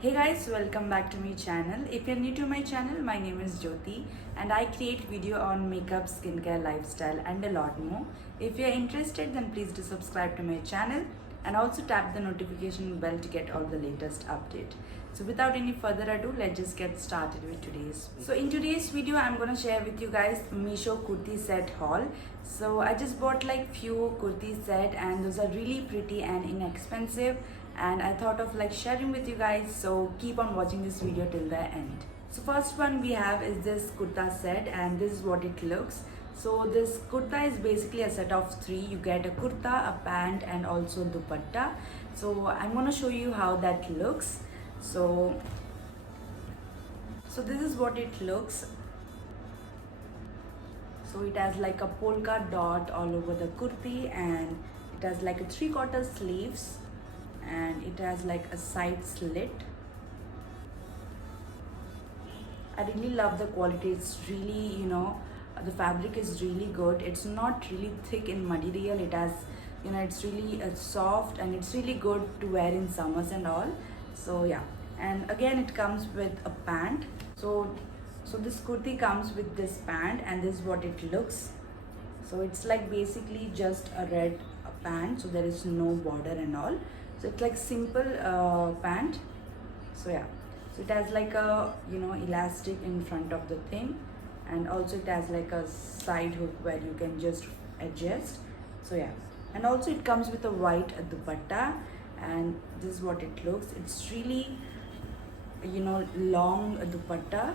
Hey guys, welcome back to my channel. If you're new to my channel, my name is Jyoti and I create video on makeup, skincare, lifestyle and a lot more. If you're interested, then please do subscribe to my channel and also tap the notification bell to get all the latest update. So without any further ado, let's just get started with today's video. So in today's video, I'm gonna share with you guys Meesho kurti set haul. So I just bought like few kurti set and those are really pretty and inexpensive, and I thought of like sharing with you guys, so keep on watching this video till the end. So first one we have is this kurta set and this is what it looks. So this kurta is basically a set of three. You get a kurta, a pant and also dupatta. So I'm gonna show you how that looks. So this is what it looks. So it has like a polka dot all over the kurti and it has like a 3/4 sleeves and it has like a side slit. I really love the quality. It's really, the fabric is really good. It's not really thick in material. It has, it's really soft and it's really good to wear in summers and all. So yeah, and again it comes with a pant. So this kurti comes with this pant and this is what it looks. So it's like basically just a red pant, so there is no border and all. So it's like simple pant. So yeah, so it has like a elastic in front of the thing, and also it has like a side hook where you can just adjust. So yeah, and also it comes with a white dupatta, and this is what it looks. It's really long dupatta.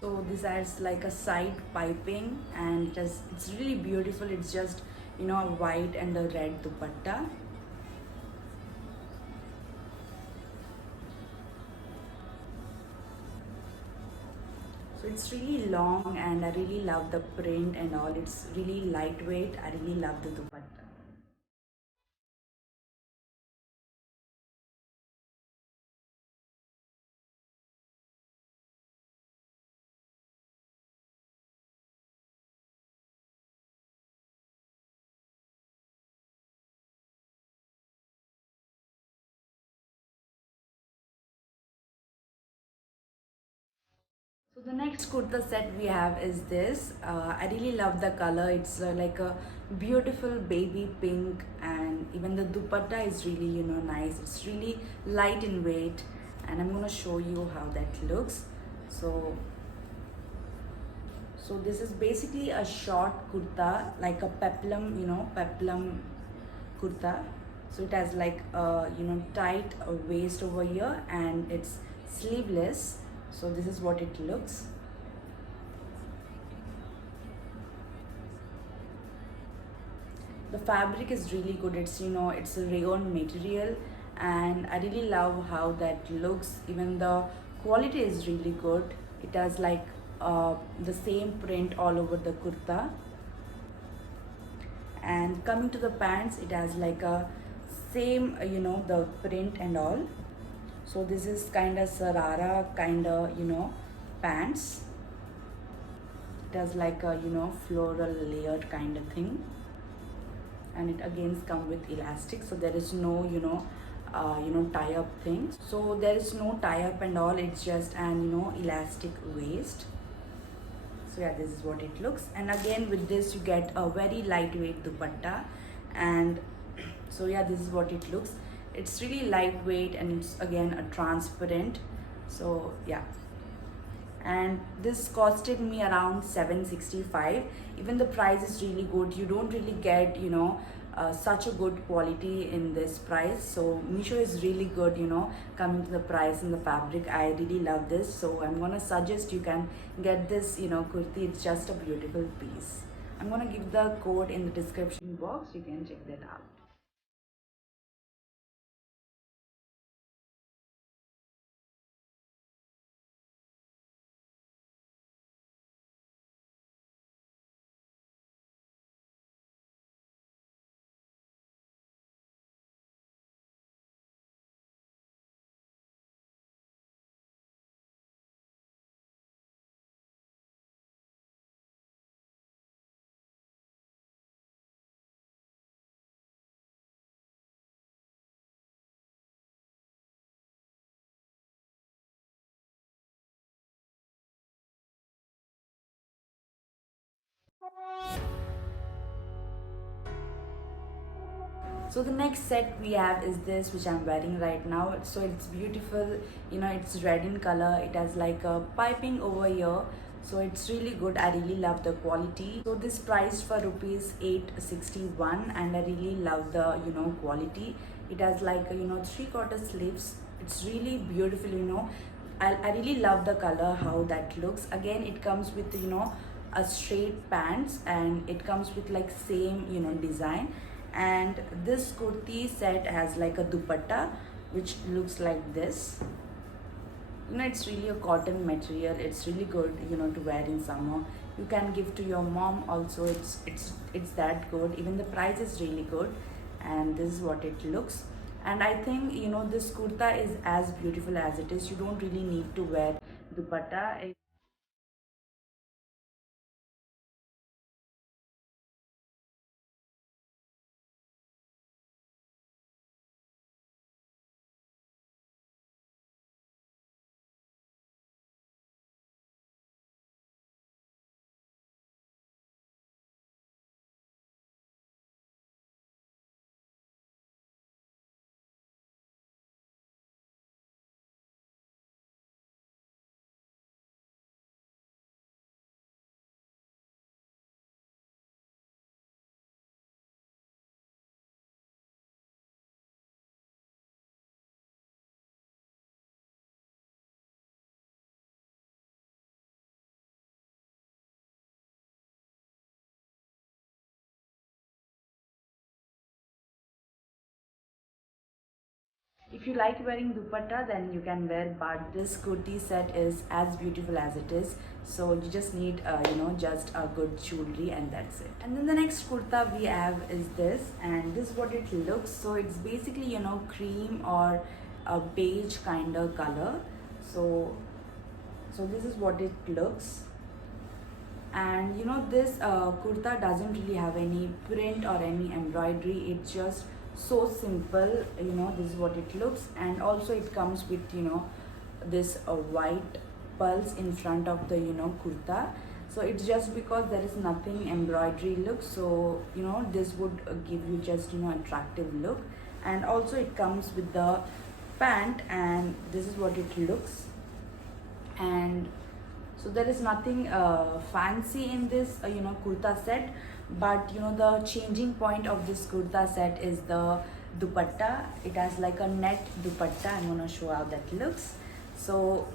So this has like a side piping and it's really beautiful. It's just a white and a red dupatta. So it's really long and I really love the print and all. It's really lightweight. I really love the dupatta. So the next kurta set we have is this. I really love the color. It's like a beautiful baby pink, and even the dupatta is really nice. It's really light in weight, and I'm gonna show you how that looks. So so this is basically a short kurta, like a peplum, peplum kurta. So it has like a tight waist over here and it's sleeveless. So this is what it looks. The fabric is really good. It's it's a rayon material and I really love how that looks. Even the quality is really good. It has like the same print all over the kurta. And coming to the pants, it has like a same the print and all. So this is kind of sarara kind of pants. It has like a floral layered kind of thing, and it again come with elastic, so there is no tie up thing. So there is no tie up and all. It's just an elastic waist. So yeah, this is what it looks, and again with this you get a very lightweight dupatta. And so yeah, this is what it looks. It's really lightweight and it's again a transparent. So yeah, and this costed me around 765. Even the price is really good. You don't really get such a good quality in this price. So Meesho is really good, coming to the price and the fabric. I really love this, so I'm gonna suggest you can get this kurti. It's just a beautiful piece. I'm gonna give the code in the description box. You can check that out. So the next set we have is this, which I'm wearing right now. So it's beautiful, you know, it's red in color. It has like a piping over here. So it's really good. I really love the quality. So this priced for rupees 861, and I really love the, you know, quality. It has like, you know, 3/4 sleeves. It's really beautiful, you know. I really love the color, how that looks. Again, it comes with, you know, a straight pants, and it comes with like same, you know, design. And this kurti set has like a dupatta which looks like this. You know, it's really a cotton material. It's really good, you know, to wear in summer. You can give to your mom also. It's that good. Even the price is really good. And this is what it looks. And I think, you know, this kurta is as beautiful as it is. You don't really need to wear dupatta. If you like wearing dupatta, then you can wear, but this kurti set is as beautiful as it is. So you just need, you know, just a good jewelry, and that's it. And then the next kurta we have is this, and this is what it looks. So it's basically, you know, cream or a beige kind of color. So, so this is what it looks. And you know, this kurta doesn't really have any print or any embroidery. It's just so simple. You know, this is what it looks. And also it comes with, you know, this white pearls in front of the, you know, kurta. So it's just because there is nothing embroidery look, so you know, this would give you just, you know, attractive look. And also it comes with the pant, and this is what it looks. And so there is nothing fancy in this, you know, kurta set. But you know, the changing point of this kurta set is the dupatta. It has like a net dupatta. I'm gonna show how that looks. So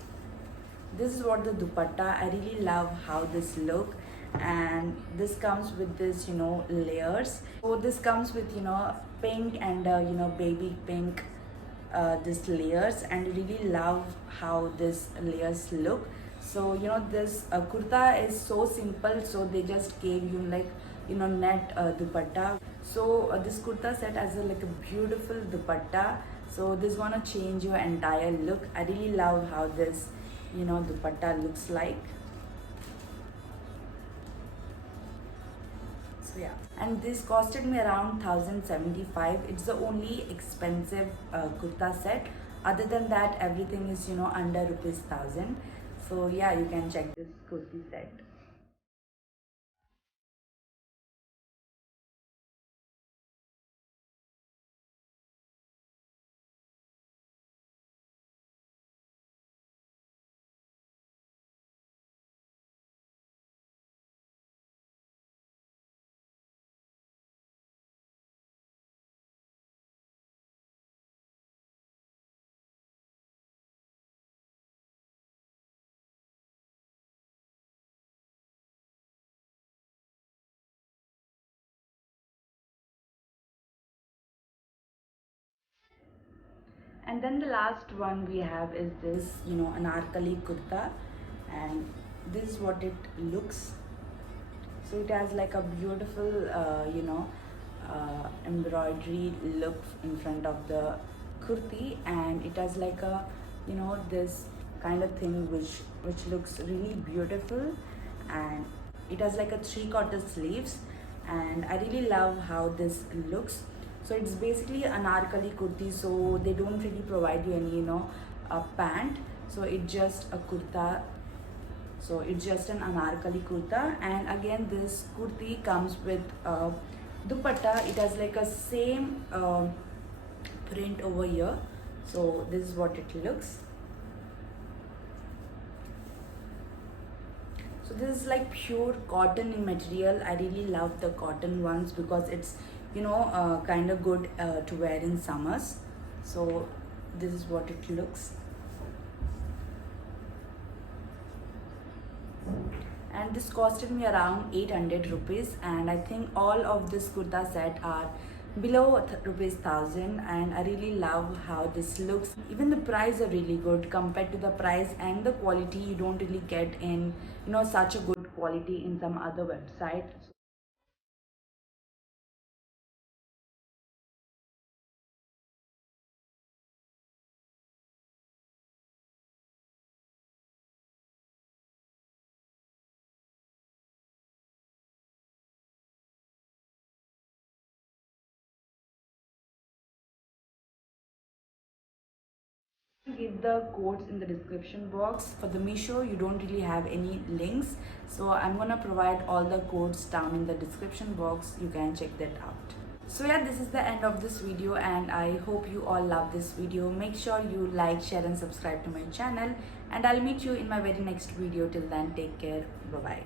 this is what the dupatta. I really love how this look. And this comes with this, you know, layers. So this comes with, you know, pink and you know, baby pink, this layers. And I really love how this layers look. So you know, this kurta is so simple, so they just gave you like, you know, net dupatta. So this kurta set has a, like a beautiful dupatta. So this gonna change your entire look. I really love how this, you know, dupatta looks like. So yeah, and this costed me around 1075. It's the only expensive kurta set. Other than that, everything is, you know, under rupees 1000. So yeah, you can check this kurti set. And then the last one we have is this, you know, anarkali kurta, and this is what it looks. So it has like a beautiful, you know, embroidery look in front of the kurti, and it has like a, you know, this kind of thing which looks really beautiful. And it has like a 3/4 sleeves, and I really love how this looks. So it's basically an anarkali kurti, so they don't really provide you any, you know, a pant. So it's just a kurta. So it's just an anarkali kurta, and again this kurti comes with dupatta. It has like a same print over here. So this is what it looks. So this is like pure cotton in material. I really love the cotton ones because it's, you know, kind of good to wear in summers. So this is what it looks. And this costed me around 800 rupees, and I think all of this kurta set are below rupees 1000, and I really love how this looks. Even the price are really good compared to the price and the quality you don't really get in, you know, such a good quality in some other website. Give the codes in the description box. For the Meesho, you don't really have any links, so I'm gonna provide all the codes down in the description box. You can check that out. So yeah, this is the end of this video, and I hope you all love this video. Make sure you like, share and subscribe to my channel, and I'll meet you in my very next video. Till then, take care. Bye bye.